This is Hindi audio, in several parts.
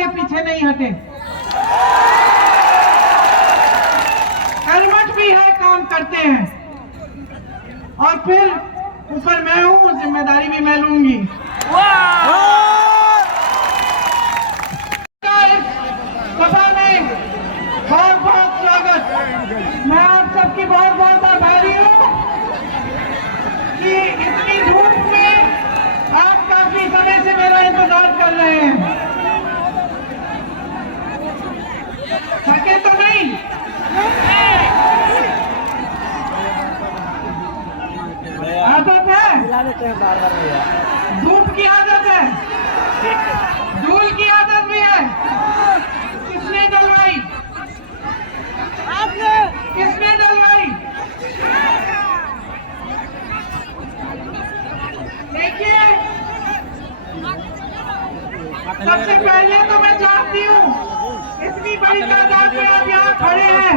ये पीछे नहीं हटे। कर्मठ भी है, काम करते हैं, और फिर ऊपर मैं हूँ, जिम्मेदारी भी मैं लूंगी। सभा में बहुत बहुत स्वागत। मैं आप सबकी बहुत बहुत आभारी हूँ कि इतनी धूप में आप काफी समय से मेरा इंतजार कर रहे हैं। थके तो नहीं? आदत है, धूप की आदत है, धूल की आदत भी है। किसने डलवाई? आपने। किसने डलवाई? देखिए, सबसे पहले तो मैं चाहती हूँ, इतनी बड़ी तादाद में आप यहाँ खड़े हैं,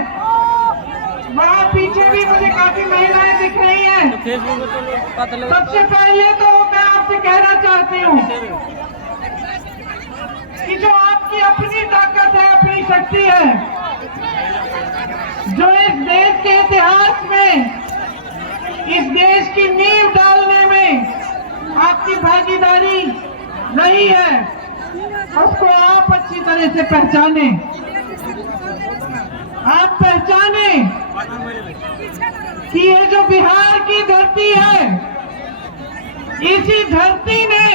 वहाँ पीछे भी मुझे काफी महिलाएं दिख रही हैं। सबसे पहले तो मैं आपसे कहना चाहती हूँ कि जो आपकी अपनी ताकत है, अपनी शक्ति है, जो इस देश के इतिहास में, इस देश की नींव डालने में आपकी भागीदारी रही है, उसको आप अच्छी तरह से पहचाने। आप पहचाने कि ये जो बिहार की धरती है, इसी धरती ने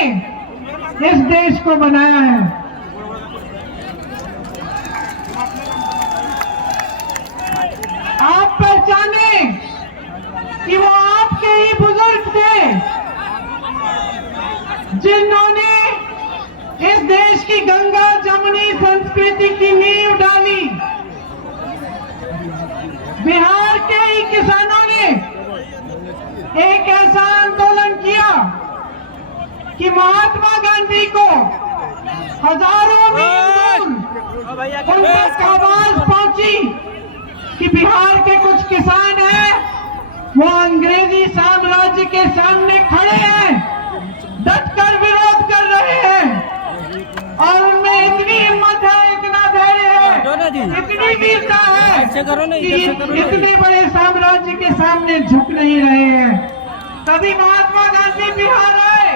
इस देश को बनाया है। आप पहचाने कि वो आपके ही बुजुर्ग थे जिन्होंने इस देश की गंगा जमुनी संस्कृति की नींव डाली। बिहार के ही किसानों ने एक ऐसा आंदोलन किया कि महात्मा गांधी को हजारों मील दूर उन तक आवाज पहुंची कि बिहार के कुछ किसान हैं, वो अंग्रेजी साम्राज्य के सामने खड़े हैं, डटकर विरोध कर रहे हैं, और उनमें इतनी हिम्मत है, इतना धैर्य है, इतनी वीरता है कि इतने बड़े साम्राज्य के सामने झुक नहीं रहे हैं। तभी महात्मा गांधी बिहार आए,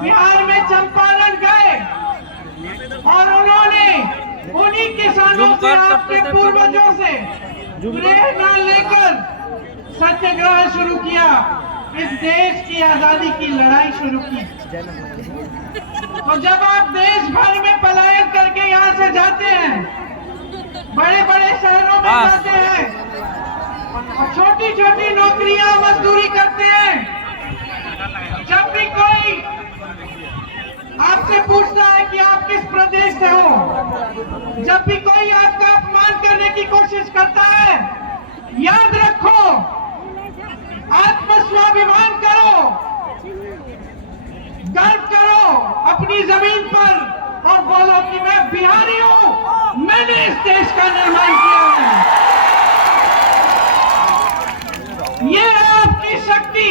बिहार में चंपारण गए, और उन्होंने उन्हीं किसानों से, आपके पूर्वजों से प्रेरणा लेकर सत्याग्रह शुरू किया, इस देश की आजादी की लड़ाई शुरू की। तो जब आप देश भर में पलायन करके यहाँ से जाते हैं, बड़े बड़े शहरों में जाते हैं, छोटी छोटी नौकरियां, मजदूरी करते हैं, जब भी कोई आपसे पूछता है कि आप किस प्रदेश से हो, जब भी कोई आपका अपमान करने की कोशिश करता है, याद रखो, आत्मस्वाभिमान करो, गर्व करो अपनी जमीन पर, और बोलो कि मैं बिहारी हूं, मैंने इस देश का निर्माण किया है। ये है आपकी शक्ति,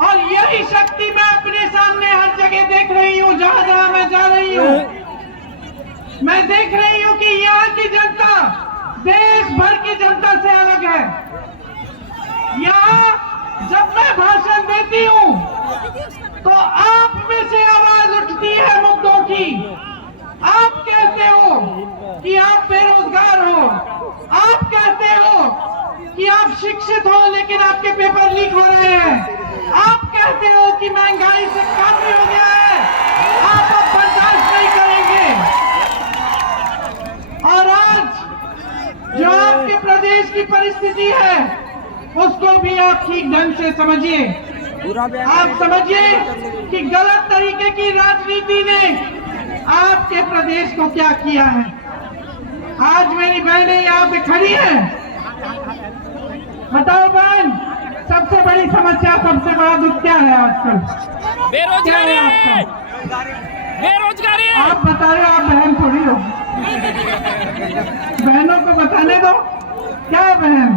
और यही शक्ति मैं अपने सामने हर जगह देख रही हूँ। जहां जहां मैं जा रही हूँ, मैं देख रही हूँ कि यहाँ की जनता देश भर की जनता से अलग है। यहाँ जब मैं भाषण देती हूँ तो आप में से आवाज उठती है मुद्दों की। आप कहते हो कि आप बेरोजगार हो, आप कहते हो कि आप शिक्षित हो लेकिन आपके पेपर लीक हो रहे हैं, आप कहते हो कि महंगाई से काफी हो गया है, आप अब बर्दाश्त नहीं करेंगे। और आज जो आपके प्रदेश की परिस्थिति है, उसको भी आप ठीक ढंग से समझिए। आप समझिए कि गलत तरीके की राजनीति ने आपके प्रदेश को क्या किया है। आज मेरी बहनें यहाँ पे खड़ी हैं, बताओ बहन, सबसे बड़ी समस्या, सबसे बड़ा दुख क्या है आजकल? बेरोजगारी। बेरोजगारी। आप बता रहे हो, आप बहन थोड़ी हो, बहनों को बताने दो। क्या है बहन?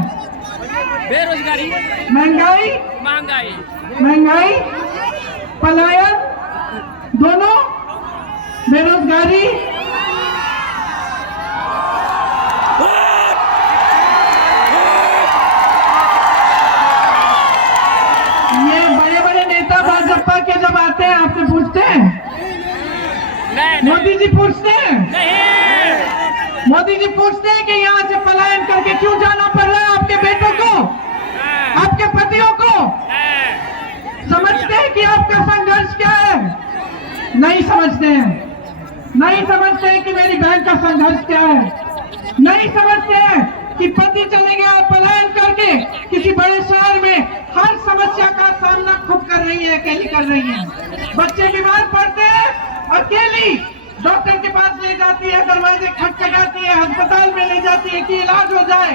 बेरोजगारी, महंगाई, महंगाई, महंगाई, पलायन, दोनों बेरोजगारी, ये बड़े बड़े नेता भाजपा के जब आते हैं आपसे पूछते हैं, मोदी जी पूछते हैं, मोदी जी पूछते हैं कि यहाँ से पलायन करके क्यों जाना पड़ रहा है आपके बेटों को, आपके पतियों को? समझते हैं कि आपका संघर्ष क्या है? नहीं समझते हैं। नहीं समझते हैं कि मेरी बहन का संघर्ष क्या है। नहीं समझते हैं कि पति चले गया पलायन करके किसी बड़े शहर में हर समस्या का सामना खुद कर रही है, अकेली कर रही है। बच्चे बीमार पड़ते हैं, अकेली डॉक्टर के पास ले जाती है, दरवाजे खटखटाती है, अस्पताल में ले जाती है कि इलाज हो जाए।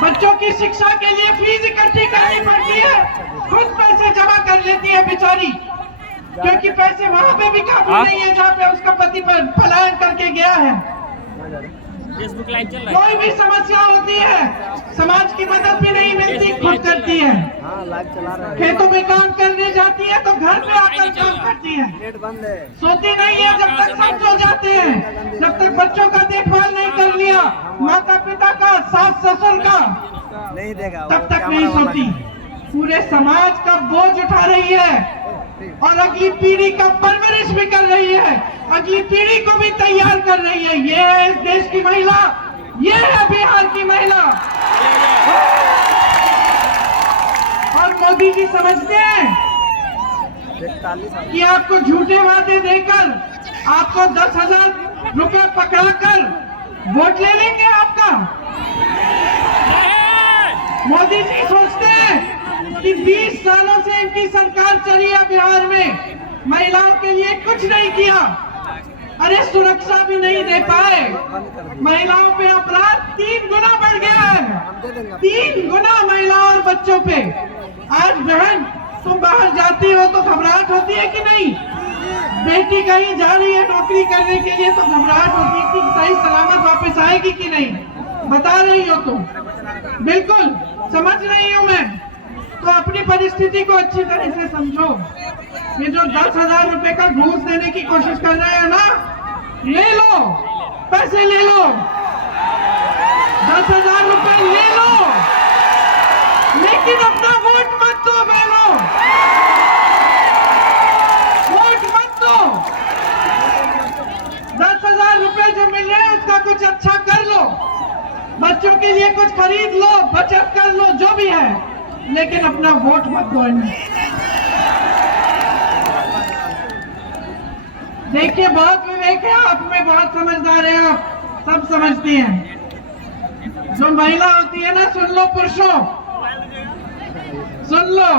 बच्चों की शिक्षा के लिए फीस इकट्ठी करनी पड़ती है, खुद पैसे जमा कर लेती है बेचारी, क्योंकि पैसे वहां पे भी काबू नहीं है जहाँ पे उसका पति पलायन करके गया है। फेसबुक लाइव चल रहा है। कोई भी समस्या होती है, समाज की मदद भी नहीं मिलती, खुद करती है। खेतों में काम करने जाती है तो घर में आकर काम करती है, सोती नहीं है जब तक सब सो जाते हैं, जब तक बच्चों का देखभाल नहीं कर लिया, माता पिता का, सास ससुर का नहीं देगा, तब तक नहीं सोती। पूरे समाज का बोझ उठा रही है और अगली पीढ़ी का परवरिश भी कर रही है, अगली पीढ़ी को भी तैयार कर रही है। ये है इस देश की महिला, ये है बिहार की महिला। और मोदी जी समझते हैं कि आपको झूठे वादे देकर, आपको 10,000 रुपए पकड़ाकर वोट ले लेंगे आपका। मोदी जी सोचते हैं कि 20 सालों से इनकी सरकार चली है बिहार में, महिलाओं के लिए कुछ नहीं किया। अरे सुरक्षा भी नहीं दे पाए, महिलाओं पे अपराध 3 गुना बढ़ गया है, 3 गुना महिलाओं और बच्चों पे। आज बहन तुम बाहर जाती हो तो घबराहट होती है कि नहीं? बेटी कहीं जा रही है नौकरी करने के लिए तो घबराहट होती है कि सही सलामत वापस आएगी कि नहीं? बता रही हो तुम, बिल्कुल समझ रही हूँ मैं। तो अपनी परिस्थिति को अच्छी तरह से समझो। ये जो 10,000 रुपए का घूस देने की कोशिश कर रहे हैं ना, ले लो, पैसे ले लो, 10,000 रुपए ले लो, लेकिन अपना वोट मत दो बहनों, वोट मत दो। 10,000 रुपए जो मिल रहे हैं उसका कुछ अच्छा कर लो, बच्चों के लिए कुछ खरीद लो, बचत कर लो, जो भी है, लेकिन अपना वोट मत दो। देखिए बहुत विवेक है आप में, बहुत समझदार है आप, सब समझती हैं। जो महिला होती है ना, सुन लो पुरुषों, सुन लो,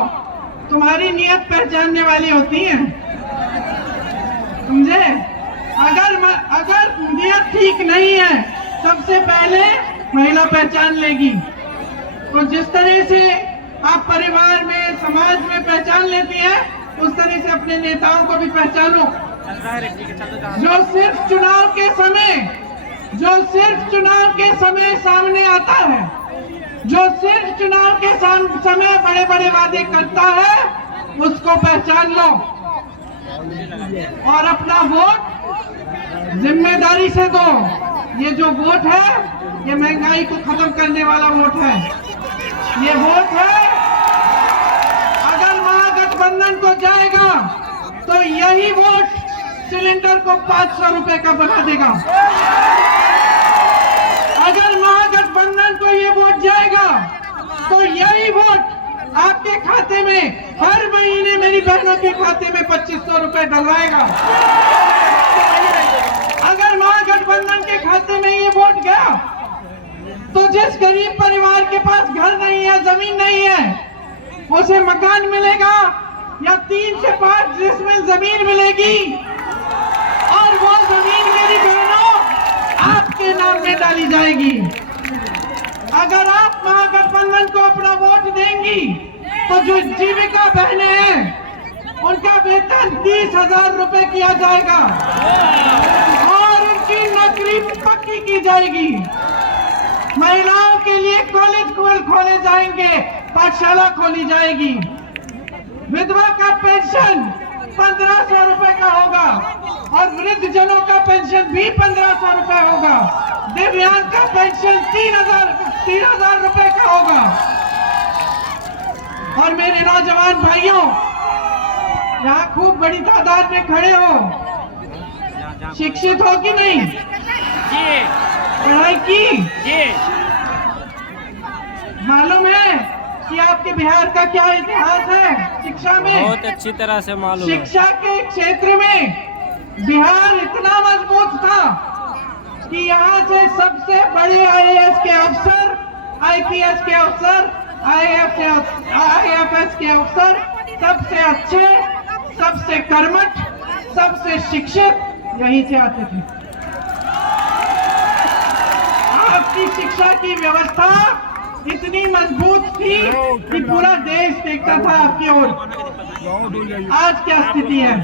तुम्हारी नियत पहचानने वाली होती है, समझे? अगर नियत ठीक नहीं है, सबसे पहले महिला पहचान लेगी। तो जिस तरह से आप परिवार में, समाज में पहचान लेती है, उस तरह से अपने नेताओं को भी पहचानो। जो सिर्फ चुनाव के समय सामने आता है, जो सिर्फ चुनाव के समय बड़े बड़े वादे करता है, उसको पहचान लो और अपना वोट जिम्मेदारी से दो। ये जो वोट है, ये महंगाई को खत्म करने वाला वोट है। ये वोट है, अगर महागठबंधन को जाएगा तो यही वोट सिलेंडर को 500 रुपए का बना देगा। अगर महागठबंधन को ये वोट जाएगा तो यही वोट आपके खाते में हर महीने मेरी बहनों के खाते में 2500 रुपए डलवाएगा। अगर महागठबंधन के खाते में ये वोट गया तो जिस गरीब परिवार के पास घर नहीं है, जमीन नहीं है, उसे मकान मिलेगा या 3 से 5 डिसमिल जमीन मिलेगी, और वो जमीन मेरी बहनों आपके नाम में डाली जाएगी। अगर आप महागठबंधन को अपना वोट देंगी तो जो जीविका बहनें हैं उनका वेतन 30,000 रुपए किया जाएगा और उनकी नौकरी पक्की की जाएगी। महिलाओं के लिए कॉलेज खोले जाएंगे, पाठशाला खोली जाएगी। विधवा का पेंशन 1500 रुपए का होगा और वृद्ध जनों का पेंशन भी 1500 रुपए होगा। दिव्यांग का पेंशन 3000 रुपए का होगा। और मेरे नौजवान भाइयों, यहाँ खूब बड़ी तादाद में खड़े हो, शिक्षित हो कि नहीं? जी पढ़ाई की? जी। मालूम है कि आपके बिहार का क्या इतिहास है शिक्षा में? बहुत अच्छी तरह से मालूम है। शिक्षा के क्षेत्र में बिहार इतना मजबूत था कि यहाँ से सबसे बड़े आईएएस के अफसर, आईपीएस के अफसर, आईएफएस के अफसर, सबसे अच्छे, सबसे कर्मठ, सबसे शिक्षित यहीं से आते थे। आपकी शिक्षा की व्यवस्था इतनी मजबूत थी कि पूरा देश देखता था आपकी ओर। आज क्या स्थिति है?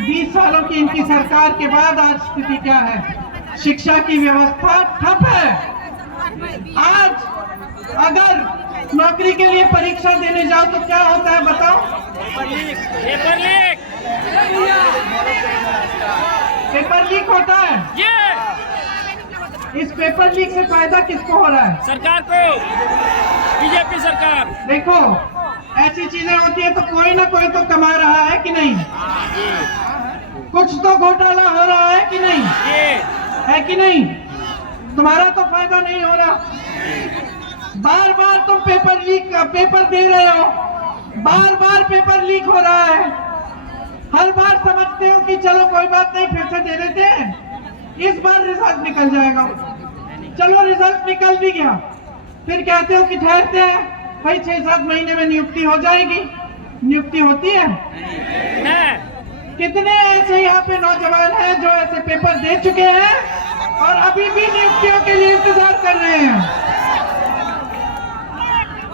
20 सालों की इनकी सरकार के बाद आज स्थिति क्या है? शिक्षा की व्यवस्था ठप है। आज अगर नौकरी के लिए परीक्षा देने जाओ तो क्या होता है बताओ? पेपर लीक होता है। इस पेपर लीक से फायदा किसको हो रहा है? सरकार को, बीजेपी सरकार। देखो, ऐसी चीजें होती है तो कोई ना कोई तो कमा रहा है कि नहीं? कुछ तो घोटाला हो रहा है कि नहीं? है कि नहीं? तुम्हारा तो फायदा नहीं हो रहा। बार बार तुम पेपर दे रहे हो, बार बार पेपर लीक हो रहा है। हर बार समझते हो कि चलो कोई बात नहीं, फिर से दे देते हैं, इस बार रिजल्ट निकल जाएगा। चलो रिजल्ट निकल भी गया, फिर कहते हो कि ठहरते हैं भाई, 6-7 महीने में नियुक्ति हो जाएगी। नियुक्ति होती है? कितने ऐसे यहाँ पे नौजवान हैं जो ऐसे पेपर दे चुके हैं और अभी भी नियुक्तियों के लिए इंतजार कर रहे हैं?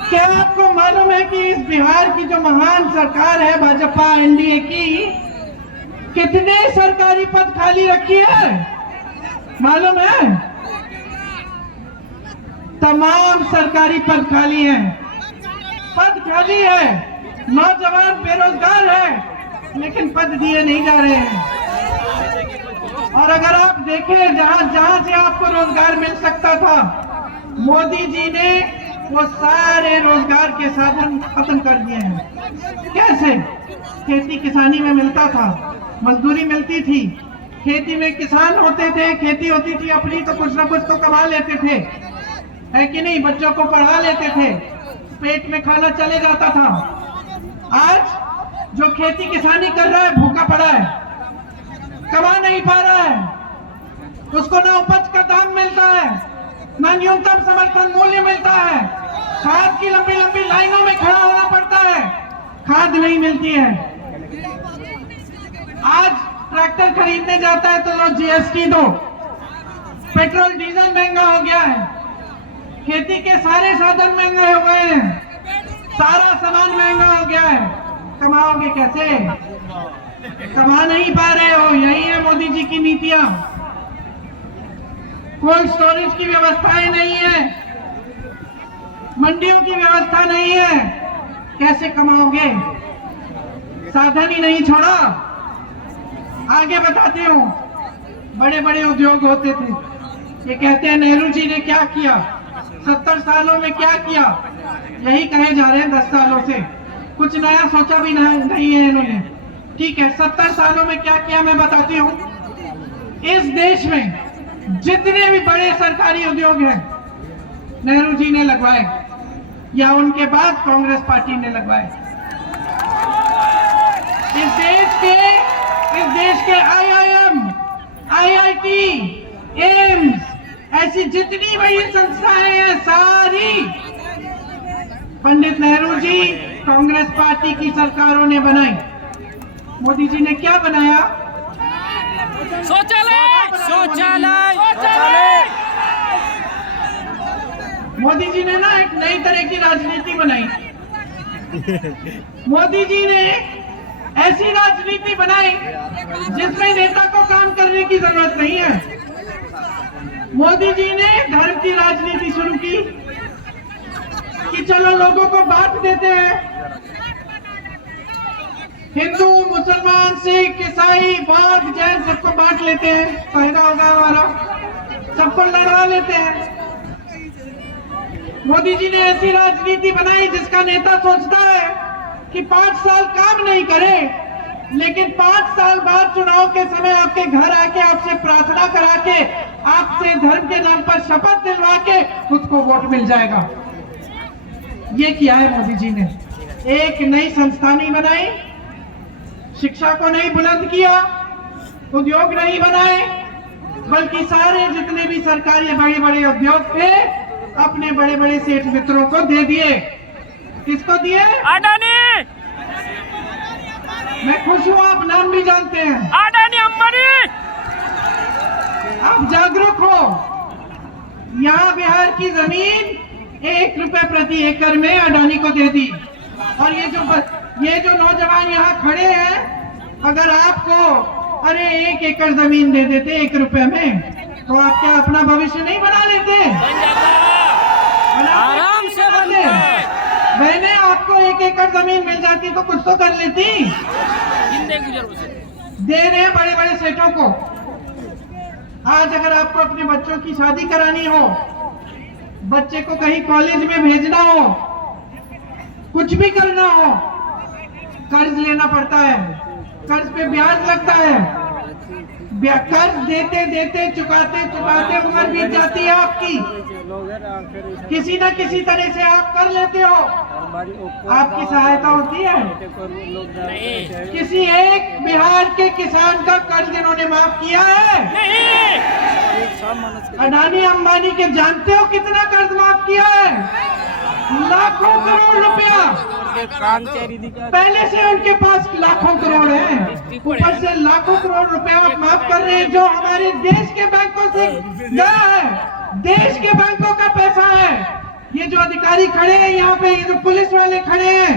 क्या आपको मालूम है कि इस बिहार की जो महान सरकार है भाजपा एनडीए की, कितने सरकारी पद खाली रखी है? मालूम है? तमाम सरकारी पद खाली हैं। पद खाली है, नौजवान बेरोजगार है, लेकिन पद दिए नहीं जा रहे हैं। और अगर आप देखें जहां से आपको रोजगार मिल सकता था, मोदी जी ने वो सारे रोजगार के साधन खत्म कर दिए हैं। कैसे? खेती किसानी में मिलता था, मजदूरी मिलती थी, खेती में किसान होते थे, खेती होती थी अपनी, तो कुछ ना कुछ तो कमा लेते थे, है कि नहीं? बच्चों को पढ़ा लेते थे, पेट में खाना चले जाता था। आज जो खेती किसानी कर रहा है भूखा पड़ा है, कमा नहीं पा रहा है, उसको ना उपज का दाम मिलता है, ना न्यूनतम समर्थन मूल्य मिलता है, खाद की लंबी लंबी लाइनों में खड़ा होना पड़ता है, खाद नहीं मिलती है। आज ट्रैक्टर खरीदने जाता है तो लो जीएसटी दो, पेट्रोल डीजल महंगा हो गया है, खेती के सारे साधन महंगे हो गए हैं, सारा सामान महंगा हो गया है। कमाओगे कैसे? कमा नहीं पा रहे हो। यही है मोदी जी की नीतियां। कोल्ड स्टोरेज की व्यवस्थाएं नहीं है, मंडियों की व्यवस्था नहीं है, कैसे कमाओगे? साधन ही नहीं छोड़ा। आगे बताते हूँ, बड़े बड़े उद्योग होते थे, ये कहते हैं नेहरू जी ने क्या किया, 70 सालों में क्या किया, यही कहे जा रहे हैं 10 सालों से, कुछ नया सोचा भी नहीं है इन्होंने। ठीक है, 70 सालों में क्या किया मैं बताती हूँ। इस देश में जितने भी बड़े सरकारी उद्योग हैं नेहरू जी ने लगवाए या उनके बाद कांग्रेस पार्टी ने लगवाए। इस देश के IIM, IIT, एम्स, ऐसी जितनी बड़ी संस्थाएं हैं सारी पंडित नेहरू जी, कांग्रेस पार्टी की सरकारों ने बनाई। मोदी जी ने क्या बनाया? शौचालय। मोदी जी ने ना एक नई तरह की राजनीति बनाई। मोदी जी ने ऐसी राजनीति बनाई जिसमें नेता को काम करने की जरूरत नहीं है। मोदी जी ने धर्म की राजनीति शुरू की कि चलो लोगों को बांट देते हैं, हिंदू, मुसलमान, सिख, ईसाई बौद्ध जैन सबको बांट लेते हैं, फायदा होगा हमारा, सबको लड़वा लेते हैं। मोदी जी ने ऐसी राजनीति बनाई जिसका नेता सोचता है कि 5 साल काम नहीं करे, लेकिन 5 साल बाद चुनाव के समय आपके घर आके आपसे प्रार्थना करा के आपसे धर्म के नाम पर शपथ दिलवा के उसको वोट मिल जाएगा। ये किया है मोदी जी ने। एक नई संस्था नहीं बनाई, शिक्षा को नहीं बुलंद किया, उद्योग नहीं बनाए, बल्कि सारे जितने भी सरकारी बड़े बड़े उद्योग थे अपने बड़े बड़े सेठ मित्रों को दे दिए। किसको दिए? अडानी। मैं खुश हूँ, आप नाम भी जानते हैं। अडानी अंबानी। आप जागरूक हो। यहाँ बिहार की जमीन 1 रुपए प्रति एकड़ में अडानी को दे दी। और ये जो नौजवान यहाँ खड़े हैं, अगर आपको अरे 1 एकड़ जमीन दे देते 1 रुपए में, तो आप क्या अपना भविष्य नहीं बना लेते? आराम से बनते। मैंने आपको 1 एकड़ जमीन मिल जाती तो कुछ तो कर लेती। दे रहे हैं बड़े बड़े सेठों को। आज अगर आपको अपने बच्चों की शादी करानी हो, बच्चे को कहीं कॉलेज में भेजना हो, कुछ भी करना हो, कर्ज लेना पड़ता है। कर्ज पे ब्याज लगता है। कर्ज देते देते चुकाते चुकाते उम्र बीत जाती है आपकी। किसी न किसी तरह से आप कर लेते हो, आपकी सहायता होती है। किसी एक बिहार के किसान का कर्ज इन्होंने माफ किया है? अडानी अंबानी के जानते हो कितना कर्ज माफ किया है? लाखों करोड़ रुपया। पहले से उनके पास लाखों करोड़ है, ऊपर से लाखों करोड़ रुपया आप माफ कर रहे हैं, जो हमारे देश के बैंकों से गया है। देश के बैंकों का पैसा है। ये जो अधिकारी खड़े हैं यहाँ पे, ये जो पुलिस वाले खड़े हैं,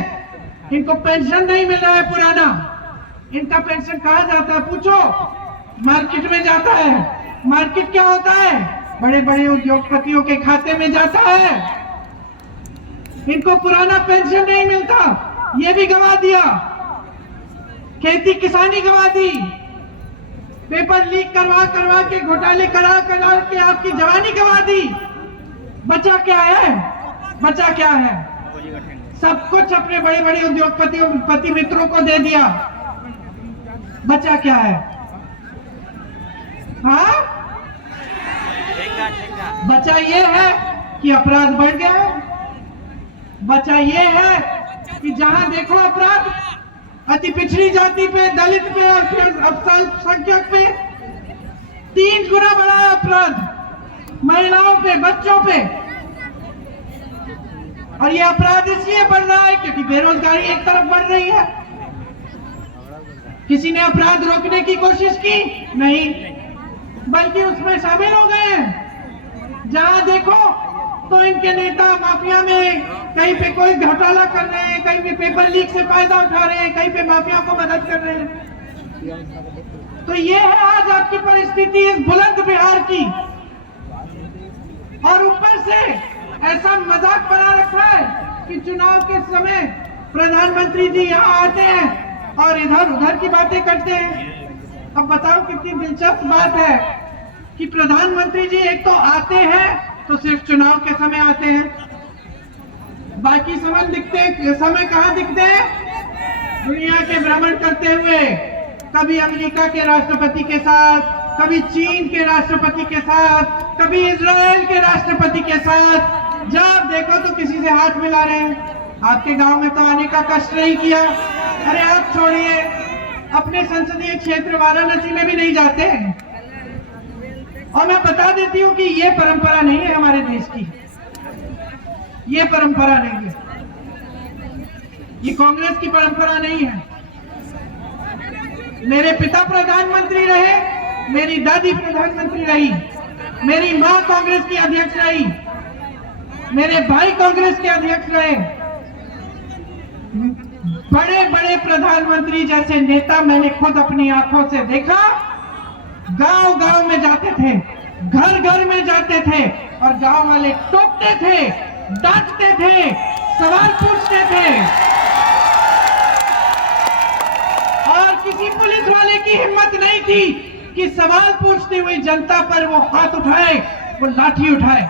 इनको पेंशन नहीं मिल रहा है पुराना। इनका पेंशन कहाँ जाता है पूछो? मार्केट में जाता है। मार्केट क्या होता है? बड़े बड़े उद्योगपतियों के खाते में जाता है। इनको पुराना पेंशन नहीं मिलता, ये भी गवा दिया। खेती किसानी गवा दी। पेपर लीक करवा करवा के, घोटाले करा करा के आपकी जवानी गवा दी। बचा क्या है? बचा क्या है? सब कुछ अपने बड़े बड़े उद्योगपति मित्रों को दे दिया। बचा क्या है? हाँ, बचा ये है कि अपराध बढ़ गया है। बचा ये है कि जहां देखो अपराध, अति पिछड़ी जाति पे, दलित पे और फिर अल्पसंख्यक पे 3 गुना बड़ा अपराध, महिलाओं पे, बच्चों पे। और ये अपराध इसलिए बढ़ रहा है क्योंकि बेरोजगारी एक तरफ बढ़ रही है। किसी ने अपराध रोकने की कोशिश की? नहीं, बल्कि उसमें शामिल हो गए हैं। जहां देखो तो इनके नेता माफिया में कहीं पे कोई घोटाला कर रहे हैं, कहीं पे पेपर लीक से फायदा उठा रहे हैं, कहीं पे माफिया को मदद कर रहे हैं। तो ये है आज आपकी परिस्थिति इस बुलंद बिहार की। और ऊपर से ऐसा मजाक बना रखा है कि चुनाव के समय प्रधानमंत्री जी यहाँ आते हैं और इधर उधर की बातें करते हैं। अब बताओ कितनी दिलचस्प बात है कि प्रधानमंत्री जी एक तो आते हैं तो सिर्फ चुनाव के समय आते हैं, बाकी समय कहाँ दिखते हैं? दुनिया के भ्रमण करते हुए, कभी अमेरिका के राष्ट्रपति के साथ, कभी चीन के राष्ट्रपति के साथ, कभी इजराइल के राष्ट्रपति के साथ। जब देखो तो किसी से हाथ मिला रहे हैं। आपके गांव में तो आने का कष्ट नहीं किया। अरे आप छोड़िए, अपने संसदीय क्षेत्र वाराणसी में भी नहीं जाते। और मैं बता देती हूँ कि ये परंपरा नहीं है हमारे देश की। ये परंपरा नहीं है, ये कांग्रेस की परंपरा नहीं है। मेरे पिता प्रधानमंत्री रहे, मेरी दादी प्रधानमंत्री रही, मेरी माँ कांग्रेस की अध्यक्ष रही, मेरे भाई कांग्रेस के अध्यक्ष रहे। बड़े बड़े प्रधानमंत्री जैसे नेता मैंने खुद अपनी आंखों से देखा। गांव गांव में जाते थे, घर घर में जाते थे और गांव वाले टोकते थे, डांटते थे, सवाल पूछते थे। और किसी पुलिस वाले की हिम्मत नहीं थी कि सवाल पूछती हुई जनता पर वो हाथ उठाए, वो लाठी उठाए।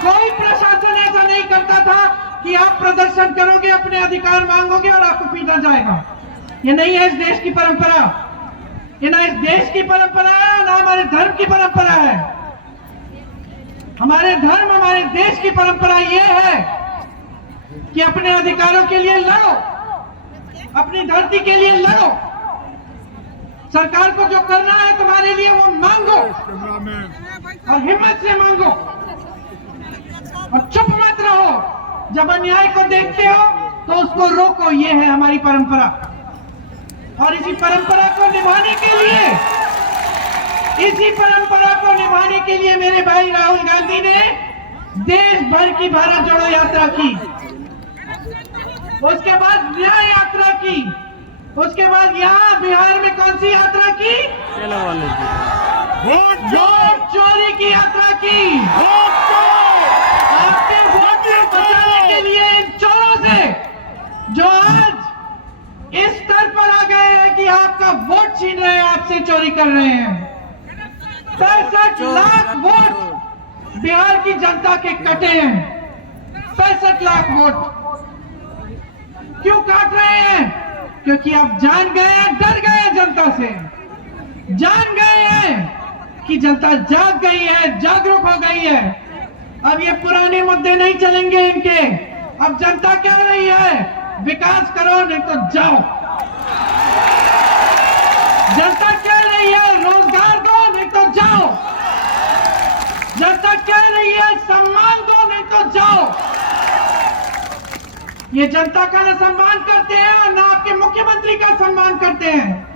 कोई प्रशासन ऐसा नहीं करता था कि आप प्रदर्शन करोगे, अपने अधिकार मांगोगे और आपको पीटा जाएगा। ये नहीं है इस देश की परंपरा। ये ना इस देश की परंपरा है, ना हमारे धर्म की परंपरा है। हमारे धर्म, हमारे देश की परंपरा ये है कि अपने अधिकारों के लिए लड़ो, अपनी धरती के लिए लड़ो। सरकार को जो करना है तुम्हारे लिए वो मांगो और हिम्मत से मांगो और चुप मत रहो। जब अन्याय को देखते हो तो उसको रोको। ये है हमारी परंपरा और इसी परंपरा को निभाने के लिए मेरे भाई राहुल गांधी ने देश भर की भारत जोड़ो यात्रा की, उसके बाद न्याय यात्रा की, उसके बाद यहाँ बिहार में कौन सी यात्रा की? वोट चोरी की यात्रा की। आपके वोट को बचाने के लिए इन चोरों से जो आज इस स्तर पर आ गए हैं कि आपका वोट छीन रहे हैं, आपसे चोरी कर रहे हैं। 65 लाख वोट बिहार की जनता के कटे हैं। 65 लाख वोट क्यों काट रहे हैं? क्योंकि आप जान गए हैं, डर गए हैं जनता से, जान गए हैं कि जनता जाग गई है, जागरूक हो गई है। अब ये पुराने मुद्दे नहीं चलेंगे इनके। अब जनता कह रही है विकास करो नहीं तो जाओ। जनता कह रही है रोजगार दो नहीं तो जाओ। जनता कह रही है सम्मान दो नहीं तो जाओ। ये जनता का ना सम्मान करते हैं और ना आपके मुख्यमंत्री का सम्मान करते हैं।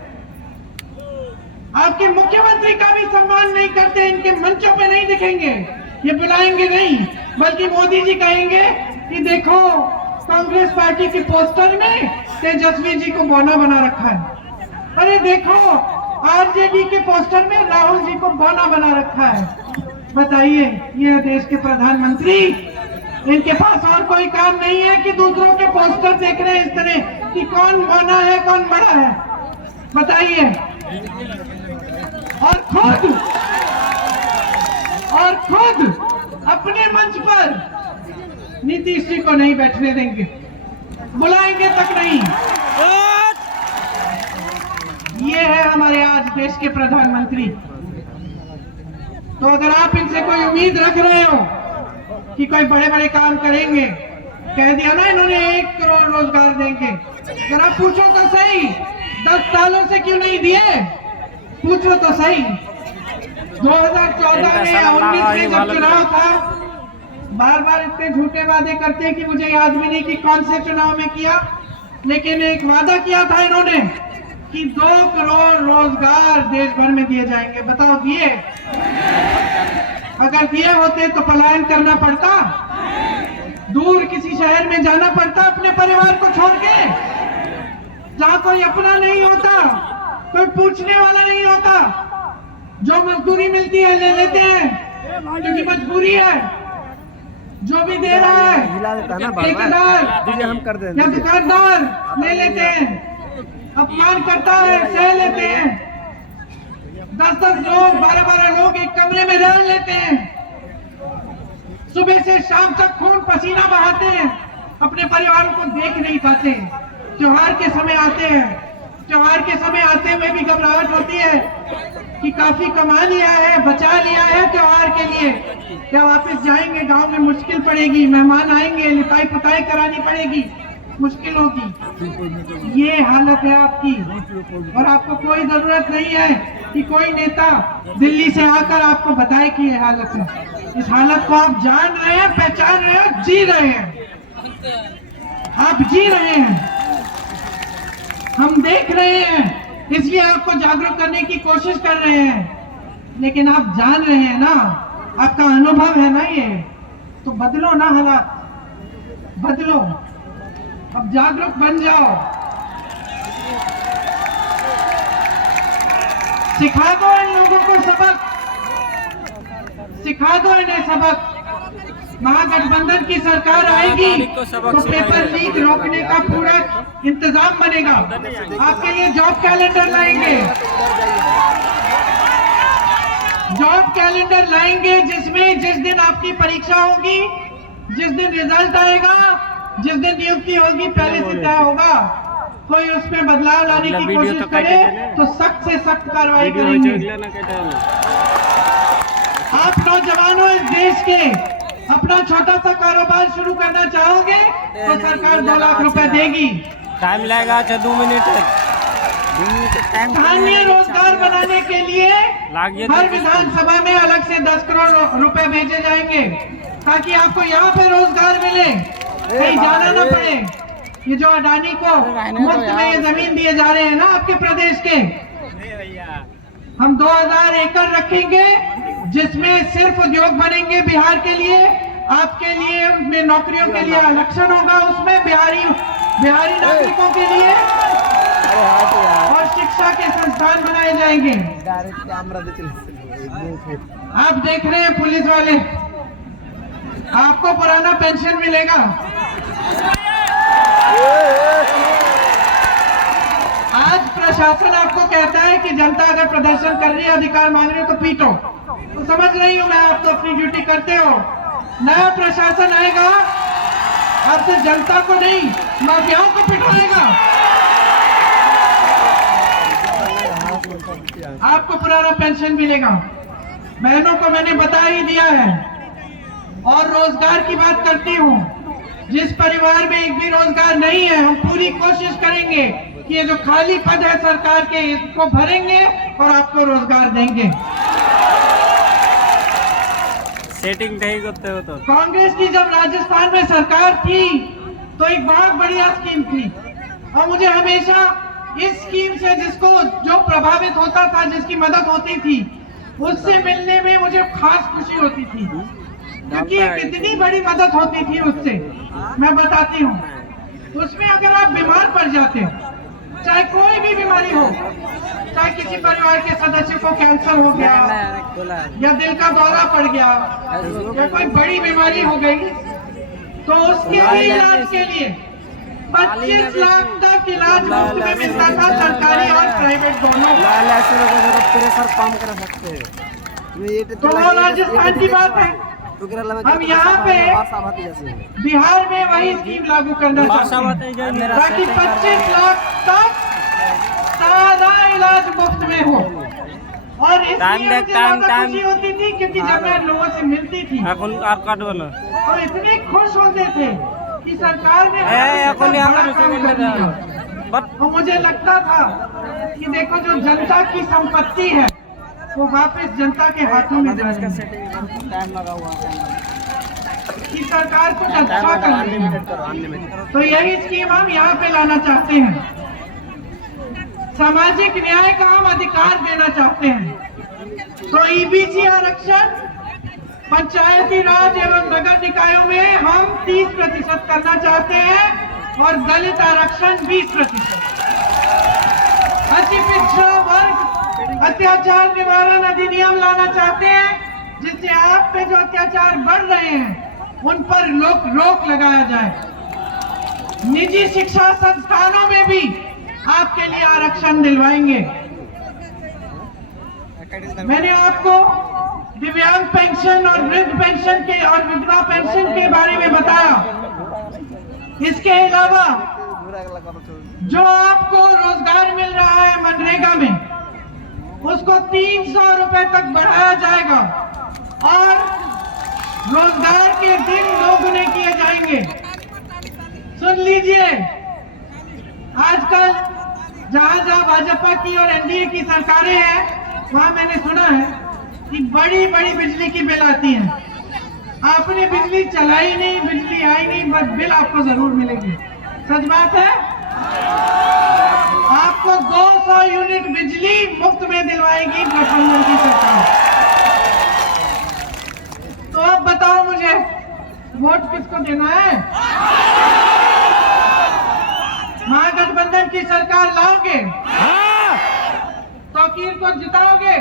आपके मुख्यमंत्री का भी सम्मान नहीं करते। इनके मंचों पे नहीं दिखेंगे, ये बुलाएंगे नहीं, बल्कि मोदी जी कहेंगे कि देखो कांग्रेस पार्टी के पोस्टर में तेजस्वी जी को बौना बना रखा है। अरे देखो आरजेडी के पोस्टर में राहुल जी को बौना बना रखा है। बताइए, ये देश के प्रधानमंत्री, इनके पास और कोई काम नहीं है कि दूसरों के पोस्टर देख रहे हैं इस तरह कि कौन बना है कौन बड़ा है? बताइए। और खुद अपने मंच पर नीतीश जी को नहीं बैठने देंगे, बुलाएंगे तक नहीं। ये है हमारे आज देश के प्रधानमंत्री। तो अगर आप इनसे कोई उम्मीद रख रहे हो कि कोई बड़े बड़े काम करेंगे, कह दिया ना इन्होंने 1 करोड़ रोजगार देंगे, जरा पूछो तो सही 10 सालों से क्यों नहीं दिए? पूछो तो सही। 2014 में 19 में जब चुनाव था, बार बार इतने झूठे वादे करते हैं कि मुझे याद भी नहीं कि कौन से चुनाव में किया, लेकिन एक वादा किया था इन्होंने कि 2 करोड़ रोजगार देश भर में दिए जाएंगे। बताओ दिए? अगर दिए होते तो पलायन करना पड़ता, दूर किसी शहर में जाना पड़ता अपने परिवार को छोड़ के, जहां कोई अपना नहीं होता, कोई पूछने वाला नहीं होता। जो मजदूरी मिलती है ले लेते हैं क्योंकि मजबूरी है। जो भी दे रहा है ठेकेदार या दुकानदार ले लेते हैं, अपमान करता है सह लेते हैं। 10-10 लोग 12-12 लोग एक कमरे में रह लेते हैं, सुबह से शाम तक खून पसीना बहाते हैं, अपने परिवार को देख नहीं पाते। त्योहार के समय आते हैं, त्योहार के समय आते हुए भी घबराहट होती है कि काफी कमा लिया है, बचा लिया है त्योहार के लिए, क्या वापस जाएंगे गांव में मुश्किल पड़ेगी, मेहमान आएंगे, लिपाई पुताई करानी पड़ेगी, मुश्किल होगी। ये हालत है आपकी। और आपको कोई जरूरत नहीं है कि कोई नेता दिल्ली से आकर आपको बताए कि ये हालत है। इस हालत को आप जान रहे हैं, पहचान रहे हैं, जी रहे हैं। आप जी रहे हैं, हम देख रहे हैं, इसलिए आपको जागरूक करने की कोशिश कर रहे हैं। लेकिन आप जान रहे हैं ना, आपका अनुभव है ना ये, तो बदलो ना हालात, बदलो। अब जागरूक बन जाओ, सिखा दो इन लोगों को सबक, सिखा दो इन्हें सबक। महागठबंधन की सरकार आएगी तो पेपर लीक रोकने का पूरा इंतजाम बनेगा। आपके लिए जॉब कैलेंडर लाएंगे, जॉब कैलेंडर लाएंगे जिसमें जिस दिन आपकी परीक्षा होगी, जिस दिन रिजल्ट आएगा, जिस दिन नियुक्ति होगी, पहले से तय होगा। कोई उसमें बदलाव लाने की कोशिश करे तो सख्त से सख्त कार्रवाई करेंगे। आप नौजवानों इस देश के अपना छोटा सा कारोबार शुरू करना चाहोगे तो सरकार 2 लाख रुपए देगी। टाइम लगेगा 2 मिनट। स्थानीय रोजगार बनाने के लिए हर विधानसभा में अलग से 10 करोड़ रुपए भेजे जाएंगे ताकि आपको यहाँ पे रोजगार मिले, कहीं जाना न पड़े। ये जो अडानी को मुफ्त में ये जमीन दिए जा रहे हैं ना आपके प्रदेश के, हम 2000 एकड़ रखेंगे जिसमें सिर्फ उद्योग बनेंगे बिहार के लिए, आपके लिए उसमें नौकरियों के लिए आरक्षण होगा, उसमें बिहारी नागरिकों के लिए, और शिक्षा के संस्थान बनाए जाएंगे। आप देख रहे हैं पुलिस वाले, आपको पुराना पेंशन मिलेगा। आज प्रशासन आपको कहता है कि जनता अगर प्रदर्शन कर रही है, अधिकार मांग रही है तो पीटो। तो समझ रही हूं मैं, आप तो अपनी ड्यूटी करते हो। नया प्रशासन आएगा, अब तो जनता को नहीं माफियाओं को पिटवाएगा। आपको पुराना पेंशन मिलेगा, बहनों को मैंने बता ही दिया है। और रोजगार की बात करती हूँ, जिस परिवार में एक भी रोजगार नहीं है, हम पूरी कोशिश करेंगे कि ये जो खाली पद है सरकार के, इसको भरेंगे और आपको रोजगार देंगे। सेटिंग नहीं करते हो तो। कांग्रेस की जब राजस्थान में सरकार थी तो एक बहुत बढ़िया स्कीम थी, और मुझे हमेशा इस स्कीम से जो प्रभावित होता था, जिसकी मदद होती थी, उससे मिलने में मुझे खास खुशी होती थी, क्योंकि कितनी बड़ी मदद होती थी उससे। मैं बताती हूँ, उसमें अगर आप बीमार पड़ जाते हो, चाहे कोई भी बीमारी हो, चाहे किसी परिवार के सदस्य को कैंसर हो गया या दिल का दौरा पड़ गया या कोई बड़ी बीमारी हो गई, तो उसके इलाज के लिए 25 लाख तक इलाज मुफ्त में मिलता था, सरकारी और प्राइवेट दोनों। कम कर सकते हैं। तो वो राजस्थान की बात है। हम यहाँ पे बिहार में वही स्कीम लागू करना चाहते हैं ताकि 25 लाख तक सारा इलाज मुफ्त में हो। और इसलिए मुझे ज्यादा खुशी होती थी क्योंकि जब मैं लोगों से मिलती थी तो इतने खुश होते थे कि सरकार ने तो मुझे लगता था कि देखो जो जनता की संपत्ति है वो वापस जनता के हाथों में कि सरकार कुछ अच्छा कर रही है। तो यही स्कीम हम यहाँ पे लाना चाहते हैं। सामाजिक न्याय का हम अधिकार देना चाहते हैं। तो ईबीसी आरक्षण पंचायती राज एवं नगर निकायों में हम 30% करना चाहते हैं और दलित आरक्षण 20%। अति पिछड़ा वर्ग अत्याचार निवारण अधिनियम लाना चाहते हैं जिससे आप पे जो अत्याचार बढ़ रहे हैं उन पर रोक लगाया जाए। निजी शिक्षा संस्थानों में भी आपके लिए आरक्षण दिलवाएंगे। मैंने आपको दिव्यांग पेंशन और वृद्ध पेंशन के और विधवा पेंशन के बारे में बताया। इसके अलावा जो आपको रोजगार मिल रहा है मनरेगा में, उसको 300 रुपए तक बढ़ाया जाएगा और रोजगार के दिन 2 गुने किए जाएंगे। सुन लीजिए, आजकल जहां भाजपा की और एनडीए की सरकारें हैं, वहां मैंने सुना है कि बड़ी बड़ी बिजली की बिल आती है। आपने बिजली चलाई नहीं, बिजली आई नहीं, बट बिल आपको जरूर मिलेगी। सच बात है। आपको 200 यूनिट बिजली मुफ्त में दिलवाएगी गठबंधन की सरकार। तो अब बताओ मुझे, वोट किसको देना है? महागठबंधन की सरकार लाओगे? तौकीर को जिताओगे?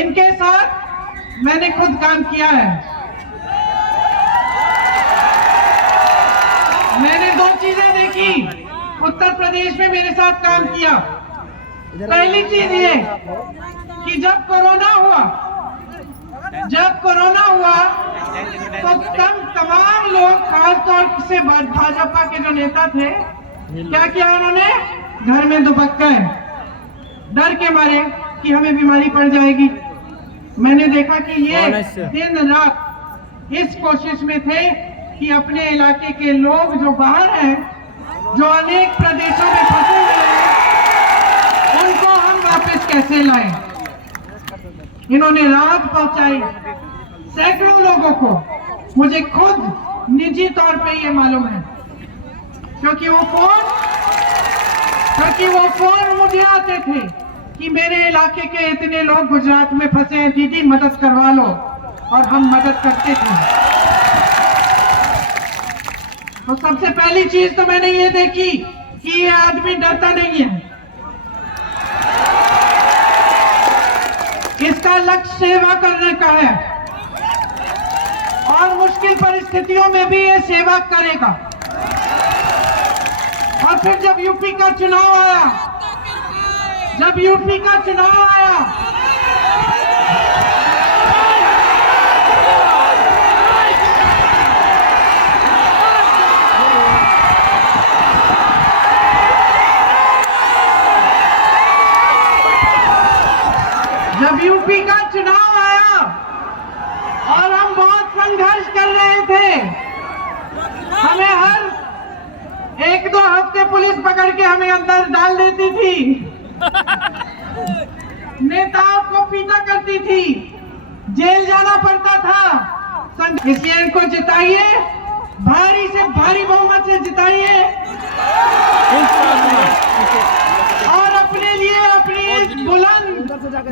इनके साथ मैंने खुद काम किया है। दो चीजें देखी उत्तर प्रदेश में मेरे साथ काम किया। पहली चीज ये कि जब कोरोना हुआ तो तमाम लोग खासतौर से भाजपा के जो नेता थे, क्या किया उन्होंने? घर में दुबक गए डर के मारे कि हमें बीमारी पड़ जाएगी। मैंने देखा कि ये दिन रात इस कोशिश में थे कि अपने इलाके के लोग जो बाहर हैं, जो अनेक प्रदेशों में फंसे हुए हैं, उनको हम वापस कैसे लाएं। इन्होंने राहत पहुंचाई सैकड़ों लोगों को। मुझे खुद निजी तौर पे ये मालूम है, क्योंकि वो फोन मुझे आते थे कि मेरे इलाके के इतने लोग गुजरात में फंसे हैं, दीदी मदद करवा लो, और हम मदद करते थे। तो सबसे पहली चीज तो मैंने ये देखी कि ये आदमी डरता नहीं है। इसका लक्ष्य सेवा करने का है और मुश्किल परिस्थितियों में भी ये सेवा करेगा। और फिर जब यूपी का चुनाव आया, और हम बहुत संघर्ष कर रहे थे, हमें हर 1-2 हफ्ते पुलिस पकड़ के हमें अंदर डाल देती थी, नेताओं को पीटा करती थी, जेल जाना पड़ता था। इसलिए इनको जिताइए, भारी से भारी बहुमत से जिताइए और अपने लिए, अपनी इस बुलंद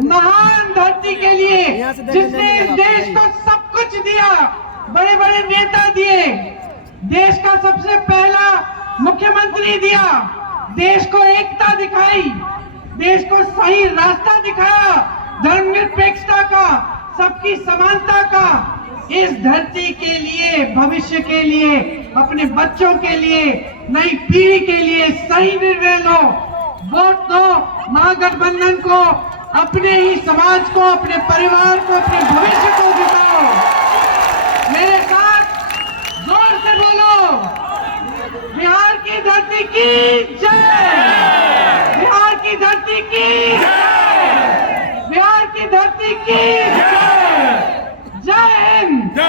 महान धरती के लिए, जिसने इस देश को सब कुछ दिया, बड़े बड़े नेता दिए, देश का सबसे पहला मुख्यमंत्री दिया, देश को एकता दिखाई, देश को सही रास्ता दिखाया, धर्मनिरपेक्षता का, सबकी समानता का, इस धरती के लिए, भविष्य के लिए, अपने बच्चों के लिए, नई पीढ़ी के लिए सही निर्णय लो, वोट दो महागठबंधन को, अपने ही समाज को, अपने परिवार को, अपने भविष्य को जिताओ। मेरे साथ जोर से बोलो, बिहार की धरती की जय, बिहार की धरती की जय, बिहार की धरती की जय, जय हिंद।